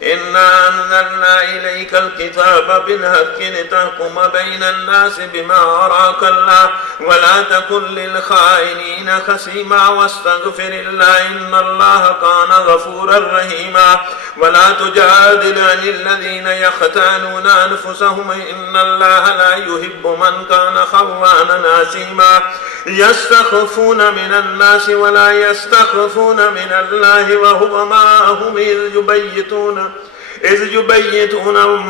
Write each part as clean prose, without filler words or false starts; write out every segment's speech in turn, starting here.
इन्ना अंज़लना इलैकल किताब बिल-हक़्क़ि लितहकुम बैनन-नास बिमा अराकल्लाह वला तकुन लिल-ख़ाइनीना ख़सीमा वस्तग़फ़िरिल्लाह इन्नल्लाह कान गफ़ूरर रहीमा वला तुजादिल अनिल्लज़ीना यख़्तानूना अनफ़ुसहुम इन्नल्लाह ला युहिब्बु मन कान ख़व्वानन असीमा यस्तख़फ़ूना मिनन-नासि वला यस्तख़फ़ूना मिनल्लाहि वहुवा माअहुम इज़ युबय्यितूना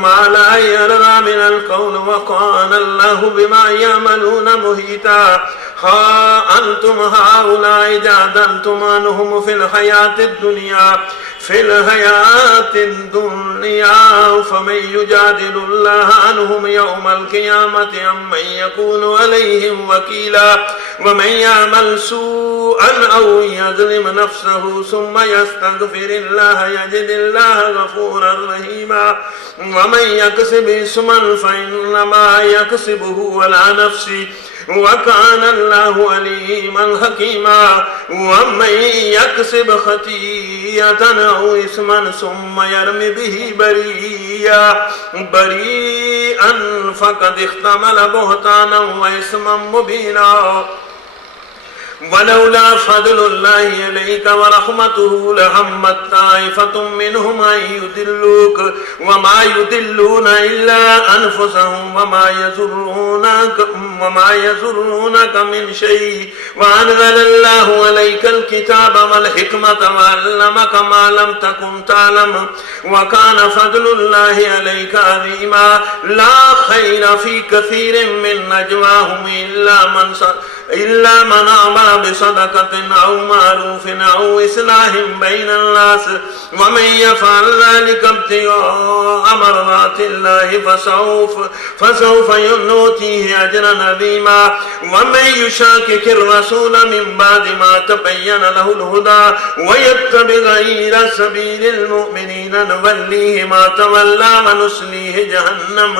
मा ला यर्दा मिनल क़ौल वकान अल्लाहु बिमा यअमलूना मुहीता हा अंतुम हाउलाइ जादलतुम अन्हुम फिल हयातिद दुनिया फमन युजादिलुल्लाह अन्हुम यौमल क़ियामति अम्मन यकूनु अलैहिम वकीला वमन यअमल सूअन औ यज़लिम नफ्सहु सुम्मा यस्तग़फिरिल्लाह यजिदिल्लाह गफ़ूरर रहीमा वमन यकसिब इस्मन फ़इन्नमा यकसिबुहु अला नफ्सिही वकान अल्लाहु अलीमन हकीमा वमन यकसिब खतीअतन औ इस्मन सुम्मा यरमि बिही बरीअन फ़क़द इह्तमल बुहतानन व इस्मन मुबीना वलौला फ़ज़्लुल्लाहि अलैका व रहमतुहु लहम्मत ताइफ़तुम मिनहुम अन युदिल्लूक वमा युदिल्लूना इल्ला अनफुसहुम वमा यज़ुर्रूनक मिन शै व अनज़लल्लाहु अलैकल किताब वल हिकमत व अल्लमक मा लम तकुन तअलम व कान फ़ज़्लुल्लाहि अलैका अज़ीमा ला खैर फ़ी कसीरिन मिन नजवाहुम इल्ला मन अमर बिसदक़तिन औ मारूफ़िन औ इस्लाहिम बैनन्नास वमन यफ़अल ज़ालिका इब्तिग़ाअ मर्ज़ातिल्लाहि फ़सौफ़ नु'तीहि अजरन अज़ीमा वमन युशाक़िक़िर रसूल मिन बअदि मा तबय्यन लहुल हुदा व यत्तबि ग़ैरा सबीलिल मुअ्मिनीन नुवल्लिहि मा तवल्ला व नुस्लिहि जहन्नम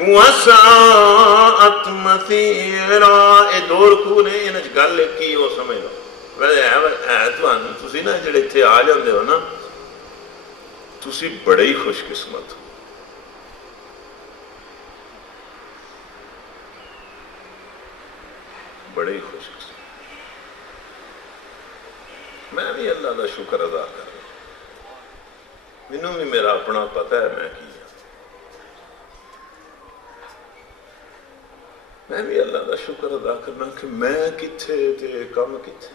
व सअत मसीरा। ए दो रकू ने इन्हां च गल की वो समझ लो वैसे तुहानू तुसी ना जिहड़े इत्थे आ जांदे हो ना तुसी बड़े ही खुशकिस्मत हो। बड़े ही खुशकिस्मत। मैं भी अल्लाह का शुक्र अदा कर रहा, मैनू भी मेरा अपना पता है मैं की। मैं भी अल्लाह का शुक्र अदा करना कि मैं किथे ते कम किथे।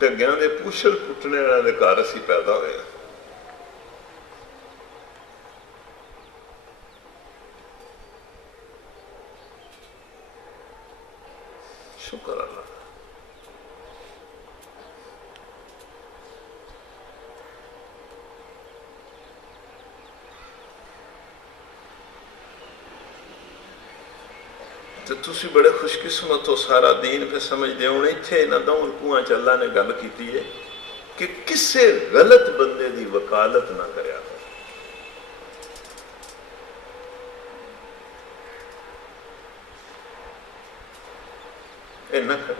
ढग्गियां दे पुछल पुटने वाले घर असीं पैदा होए। शुक्र अल्लाह। तो तुसी बड़े खुशकिस्मत हो। सारा दीन पे समझते हो। इत्थे इन्हां दो रकूआं च अल्लाह ने गल की है कि किसी गलत बंदे की वकालत ना करया। ना कर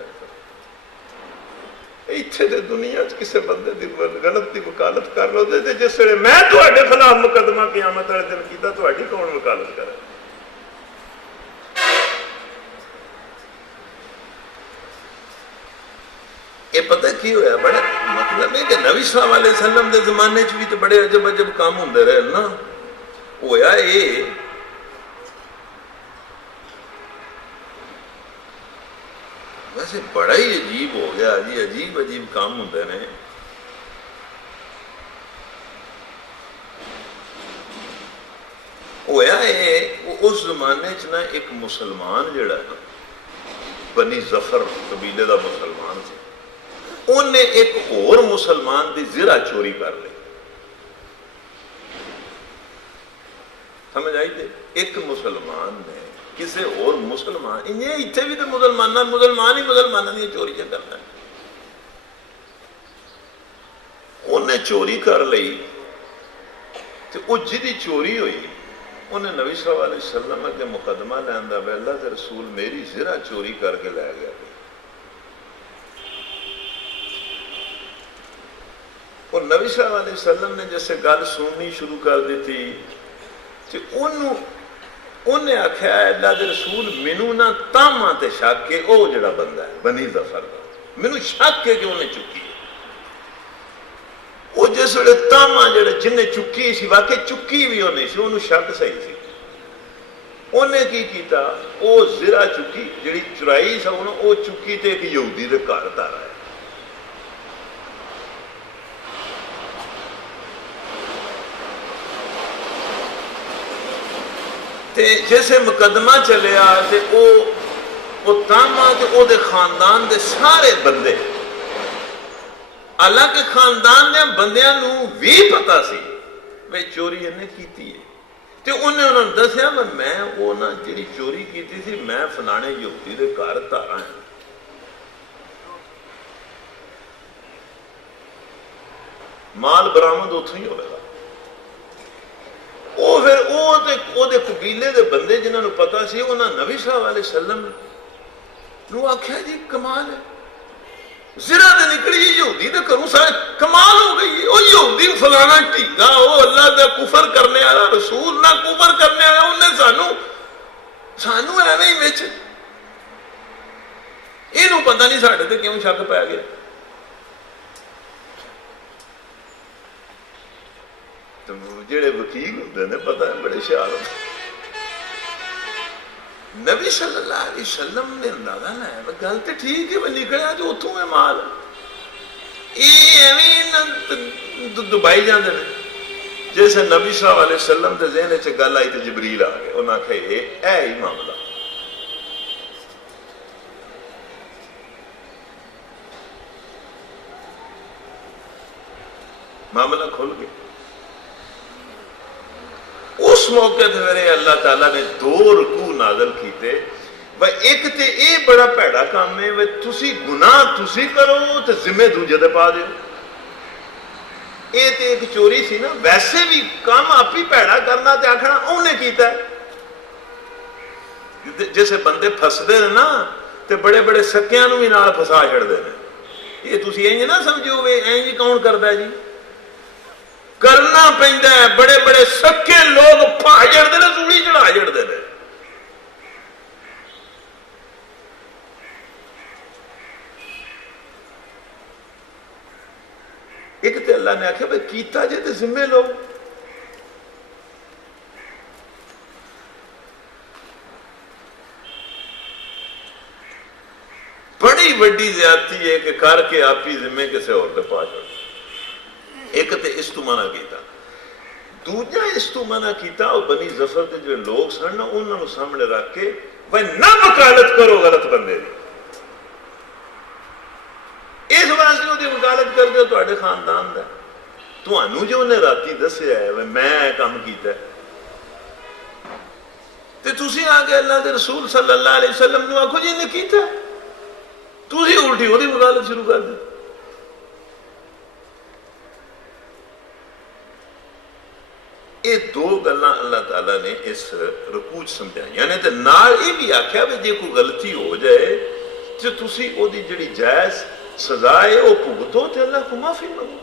इत्थे ते दुनिया च किसी बंदे की गलत की वकालत कर लो ते जिस वे मैं तुहाडे खिलाफ मुकदमा क़यामत वाले दिन कीता तुहाडी कौन वकालत करे। ये पता की होया बड़ा मतलब है कि नबी सल्लल्लाहु अलैहि वसल्लम के जमाने च भी तो बड़े अजब अजब काम होंदे रहे ना। होया ये वैसे बड़ा ही अजीब हो गया जी। अजीब अजीब काम होंदे ने। होया ये उस जमाने च ना एक मुसलमान जिहड़ा ना बनी जफर कबीले का मुसलमान से उन्हें एक होर मुसलमान की जिरा चोरी कर ली। समझ आई दे। एक मुसलमान ने किसी होर मुसलमान इत्थे भी तो मुसलमान ही मुसलमानों दी चोरियां करना। उन्हें चोरी कर ली तो वो जिहदी चोरी हुई उन्हें नबी सल्लल्लाहु अलैहि वसल्लम अगे मुकदमा लैंदा वे अल्लाह दे रसूल मेरी जिरा चोरी करके लै गया। और नबी सल्लल्लाहु अलैहि वसल्लम ने जैसे गल सुननी शुरू कर दी तो उन्हें आख्या अल्लाह के रसूल मैनू ना तामा ते शक है वो जड़ा बंदा है बनी जफर का मैनू शक है कि उन्हें चुकी है वो जिस वे तामा जड़े जिन्हें चुकी सी वाकई चुकी भी उन्हें सी उन्हें शक सही सी उन्हें की कीता वो जिरा चुकी जी चुराई सा वो चुकी तो एक यहूदी के घर धारा है ते जैसे मुकदमा चलिया ते वो तामा ते ओदे खानदान दे सारे बंदे अलग खानदान दे बंदियां नूं भी पता सी वे चोरी इन्हें कीती है ते उन्हें उन्होंने दसिया मैं वो ना जी चोरी की थी मैं फलाने यहूदी के घर धारा है माल बरामद उथों ही होगा वो फिर वो कबीले के बंदे जिन्होंने पता सी उन्होंने नबी सल्लल्लाहु अलैहि वसल्लम नूं आख्या जी कमाल है जिरा ते निकली यहूदी ते घरों सारे कमाल हो गई वो यहूदी फलाना ढींगा वो अल्लाह का कुफर करने वाला रसूल ना कुफर करने वाला उन्हें सानू एवें ही विच इहनूं पता नहीं साडे ते क्यों शक पै गया जेड़े वकील होंदे ने पता है बड़े शार होंदे नबी सल्लल्लाहु अलैहि वसल्लम ने अंदाजा लाया गल तो ठीक है निकलिया जो उतों है माल दुबई जाते हैं जैसे नबी सल्लल्लाहु अलैहि वसल्लम के ज़हन च गल आई तो जबरील आ गए उन्हें आख्या ये ही मामला मामला खुल गया उस मौके ते फिर अल्लाह ताला ने 2 रुकू नाज़िल कीते भाई एक ते ये बड़ा भैड़ा काम है वे तुसी गुनाह तुसी करो तो जिम्मे दूजे ते पा दियो ये ते एक चोरी सी ना वैसे भी काम आप ही भैड़ा करना ते आखना उन्हें कीता जैसे बंदे फसदे ने ना ते बड़े बड़े सकियां नूं भी नाल फसा छड़दे ने ये तुसी इंज ना समझो वे इंज कौन करदा जी करना पैंदा है बड़े बड़े सके लोग पा जड़ते हैं सूली चढ़ा जड़ते हैं एक तो अल्लाह ने आख्या भाई कीता जे तो जिम्मे लो बड़ी वड्डी ज्यादती है कि करके आप ही जिम्मे किसी और पे पा जाओ एक तो इस तू मना किया दूजा इस तू मना किया और बनी जफर के जो लोग सन उन्होंने सामने रख के भाई ना वकालत करो गलत बंदे इस वास्ते उसकी वकालत कर दो तो खानदान का थानू जो उन्हें राती दसिया है मैं काम किया ते तुसी आके अल्लाह के रसूल सल्लल्लाहु अलैहि वसल्लम नूं आखो जी इन्हें कीता तुसी उल्टी ओदी वकालत शुरू कर दो ये 2 गल्लां अल्लाह ताला ने इस रुकू च समझाइयां ने ते नाल ये भी आख्या भी जे कोई गलती हो जाए तो तुसी ओदी जिहड़ी जायज़ सजा है वो भुगतो ते अल्लाह को माफी मंगो